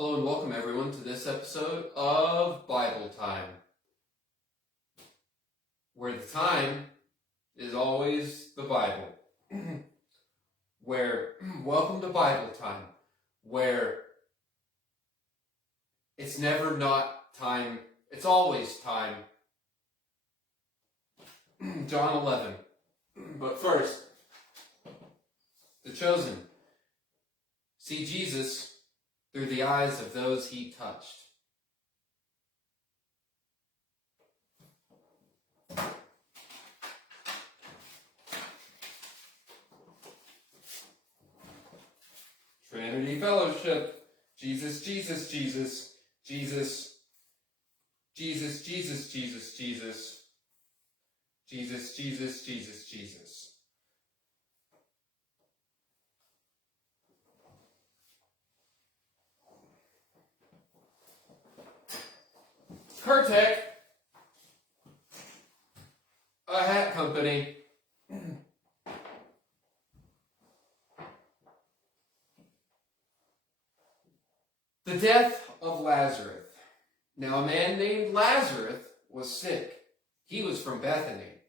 Hello and welcome everyone to this episode of Bible Time, where the time is always the Bible. Welcome to Bible Time, where it's never not time, it's always time. John 11. But first, the chosen see Jesus through the eyes of those he touched. Trinity Fellowship. Jesus, Jesus, Jesus, Jesus, Jesus, Jesus, Jesus, Jesus, Jesus, Jesus, Jesus, Jesus. Curtec, a hat company. The death of Lazarus. Now a man named Lazarus was sick. He was from Bethany,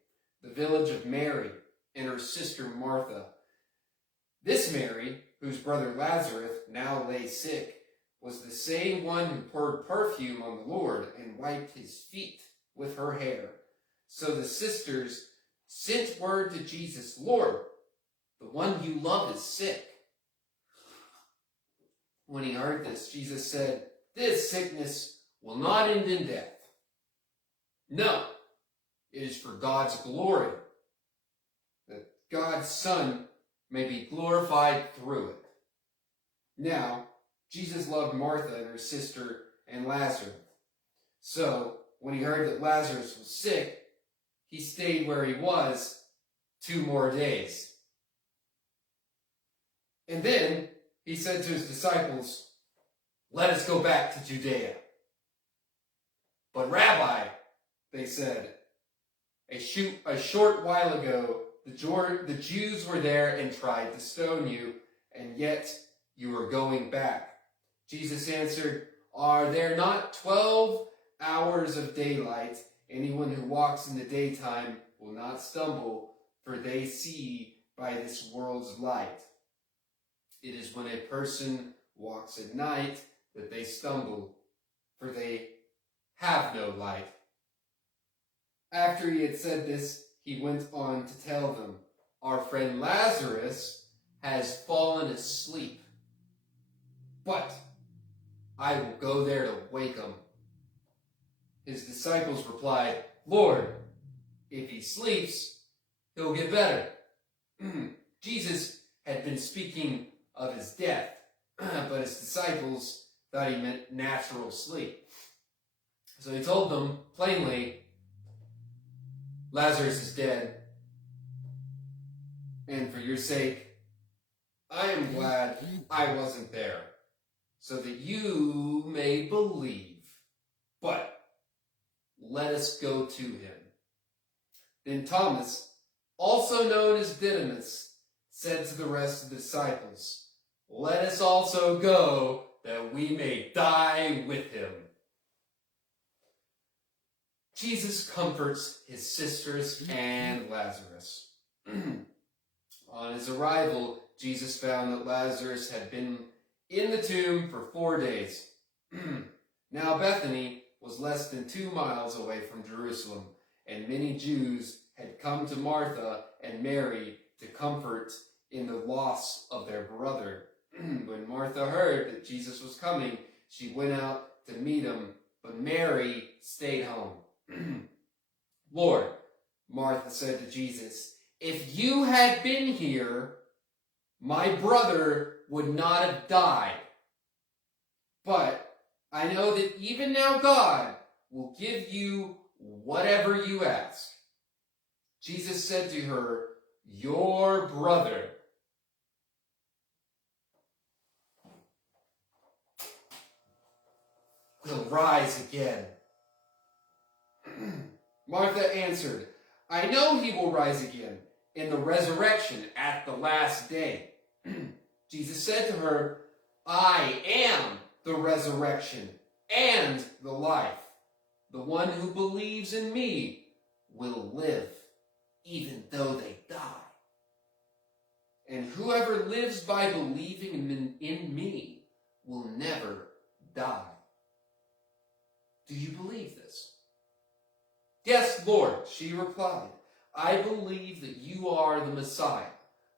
the village of Mary and her sister Martha. This Mary, whose brother Lazarus now lay sick, was the same one who poured perfume on the Lord and wiped his feet with her hair. So the sisters sent word to Jesus, "Lord, the one you love is sick." When he heard this, Jesus said, "This sickness will not end in death. No, it is for God's glory, that God's Son may be glorified through it." Now, Jesus loved Martha and her sister and Lazarus. So, when he heard that Lazarus was sick, he stayed where he was 2 more days. And then he said to his disciples, "Let us go back to Judea." "But Rabbi," they said, a short while ago, the Jews were there and tried to stone you, and yet you are going back. Jesus answered, "Are there not 12 hours of daylight? Anyone who walks in the daytime will not stumble, for they see by this world's light. It is when a person walks at night that they stumble, for they have no light." After he had said this, he went on to tell them, "Our friend Lazarus has fallen asleep, but I will go there to wake him." His disciples replied, "Lord, if he sleeps, he'll get better." Jesus had been speaking of his death, but his disciples thought he meant natural sleep. So he told them plainly, "Lazarus is dead, and for your sake, I am glad I wasn't there, so that you may believe. But let us go to him." Then Thomas, also known as Didymus, said to the rest of the disciples, "Let us also go, that we may die with him." Jesus comforts his sisters and Lazarus. On his arrival, Jesus found that Lazarus had been in the tomb for 4 days. Now Bethany was less than 2 miles away from Jerusalem, and many Jews had come to Martha and Mary to comfort in the loss of their brother. When Martha heard that Jesus was coming, she went out to meet him, but Mary stayed home. "Lord," Martha said to Jesus, "if you had been here, my brother would not have died. But I know that even now God will give you whatever you ask." Jesus said to her, "Your brother will rise again." Martha answered, "I know he will rise again in the resurrection at the last day." Jesus said to her, "I am the resurrection, and the life. The one who believes in me will live, even though they die. And whoever lives by believing in me will never die. Do you believe this? Yes, Lord, she replied. I believe that you are the Messiah,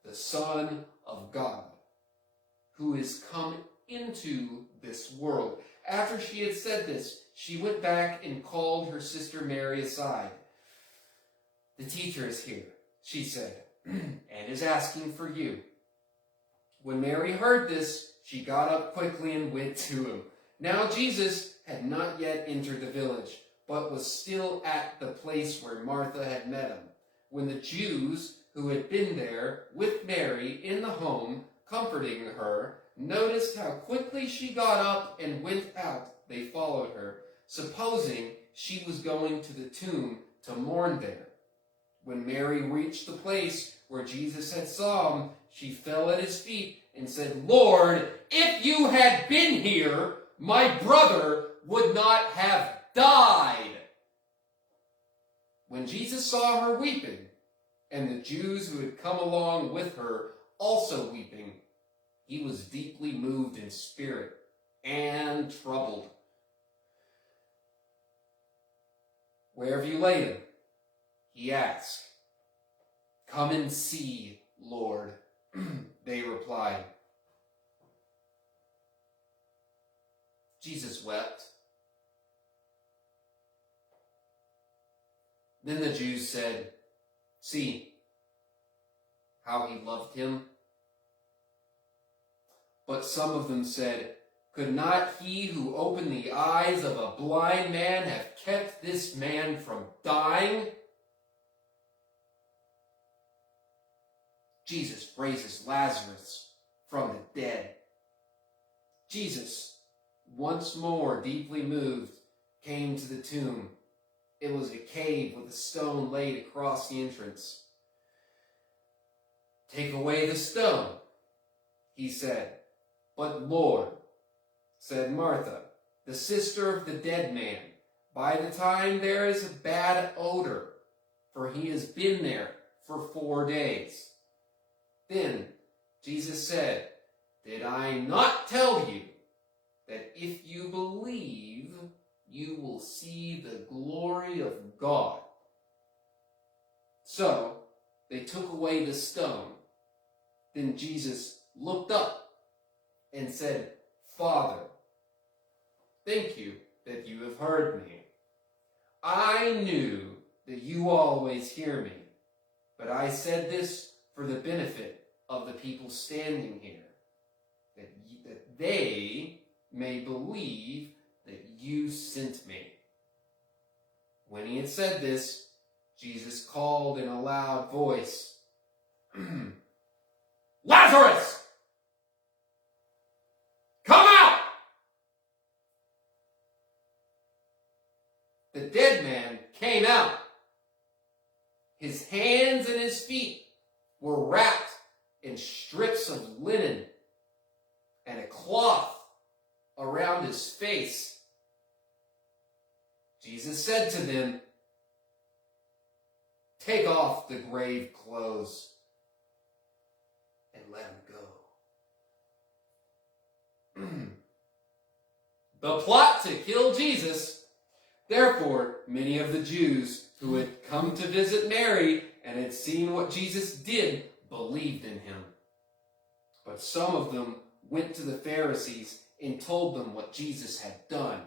the Son of God, who is come into this world. After she had said this, she went back and called her sister Mary aside. The teacher is here, she said, and is asking for you. When Mary heard this, she got up quickly and went to him. Now Jesus had not yet entered the village, but was still at the place where Martha had met him. When the Jews who had been there with Mary in the home, comforting her, noticed how quickly she got up and went out, they followed her, supposing she was going to the tomb to mourn there. When Mary reached the place where Jesus had saw him, she fell at his feet and said, Lord, if you had been here, my brother would not have died. When Jesus saw her weeping, and the Jews who had come along with her also weeping, he was deeply moved in spirit and troubled. Where have you laid him? He asked. Come and see, Lord, they replied. Jesus wept. Then the Jews said, see how he loved him. But some of them said, could not he who opened the eyes of a blind man have kept this man from dying? Jesus raises Lazarus from the dead. Jesus, once more deeply moved, came to the tomb. It was a cave with a stone laid across the entrance. Take away the stone, he said. But Lord, said Martha, the sister of the dead man, by the time there is a bad odor, for he has been there for 4 days. Then Jesus said, did I not tell you that if you believe, you will see the glory of God? So they took away the stone. Then Jesus looked up and said, Father, thank you that you have heard me. I knew that you always hear me, but I said this for the benefit of the people standing here, that they may believe that you sent me. When he had said this, Jesus called in a loud voice, Lazarus! Come out! The dead man came out. His hands and his feet were wrapped in strips of linen and a cloth around his face. Jesus said to them, take off the grave clothes and let him go. The plot to kill Jesus. Therefore, many of the Jews who had come to visit Mary and had seen what Jesus did believed in him. But some of them went to the Pharisees and told them what Jesus had done.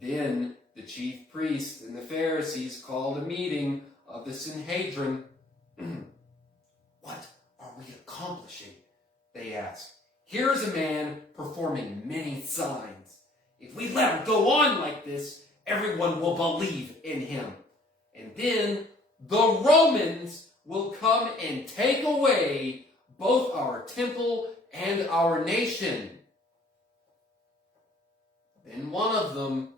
Then the chief priests and the Pharisees called a meeting of the Sanhedrin. What are we accomplishing? They asked. Here is a man performing many signs. If we let him go on like this, everyone will believe in him. And then the Romans will come and take away both our temple and our nation. Then one of them,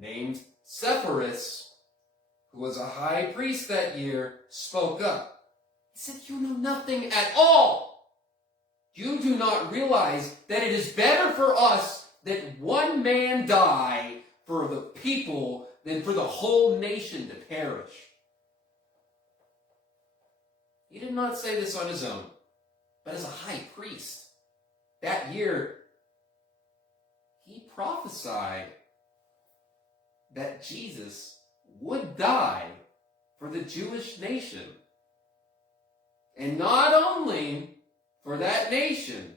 named Sepphoris, who was a high priest that year, spoke up. He said, you know nothing at all. you do not realize that it is better for us that one man die for the people than for the whole nation to perish. He did not say this on his own, but as a high priest. That year, he prophesied that Jesus would die for the Jewish nation. And not only for that nation,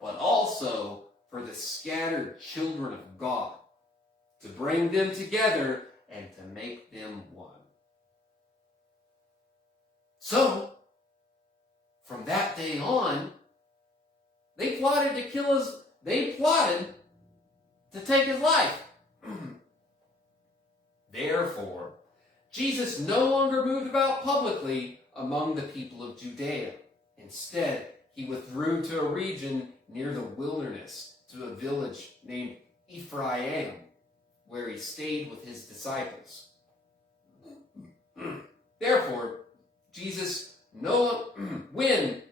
but also for the scattered children of God, to bring them together and to make them one. So, from that day on, they plotted to kill us. They plotted to take his life. Therefore, Jesus no longer moved about publicly among the people of Judea. Instead, he withdrew to a region near the wilderness, to a village named Ephraim, where he stayed with his disciples. Therefore, Jesus, when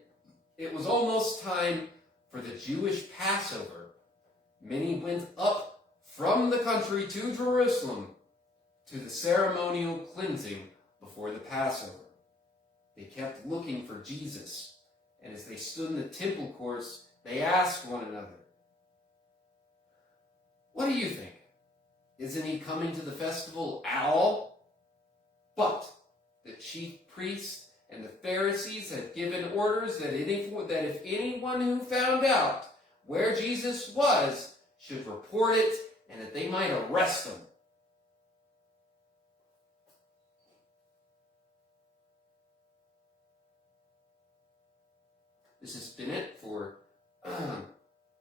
it was almost time for the Jewish Passover, many went up from the country to Jerusalem to the ceremonial cleansing before the Passover. They kept looking for Jesus, and as they stood in the temple courts, they asked one another, "What do you think? Isn't he coming to the festival at all?" But the chief priests and the Pharisees had given orders that if anyone who found out where Jesus was should report it, and that they might arrest him. This has been it for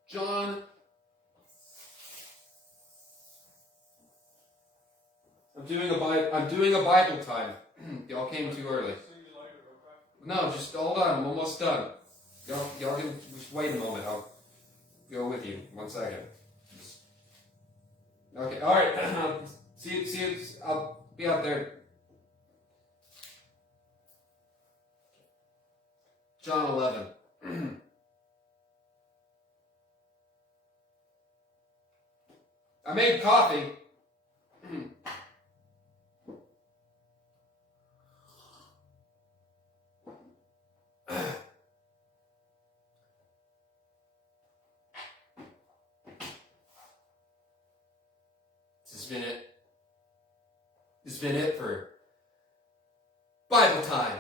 John. I'm doing a Bible time. Y'all came too early. No, just hold on. I'm almost done. Y'all can just wait a moment. I'll go with you. 1 second. Okay. All right. See you. I'll be out there. John 11. I made coffee. This has been it for Bible time.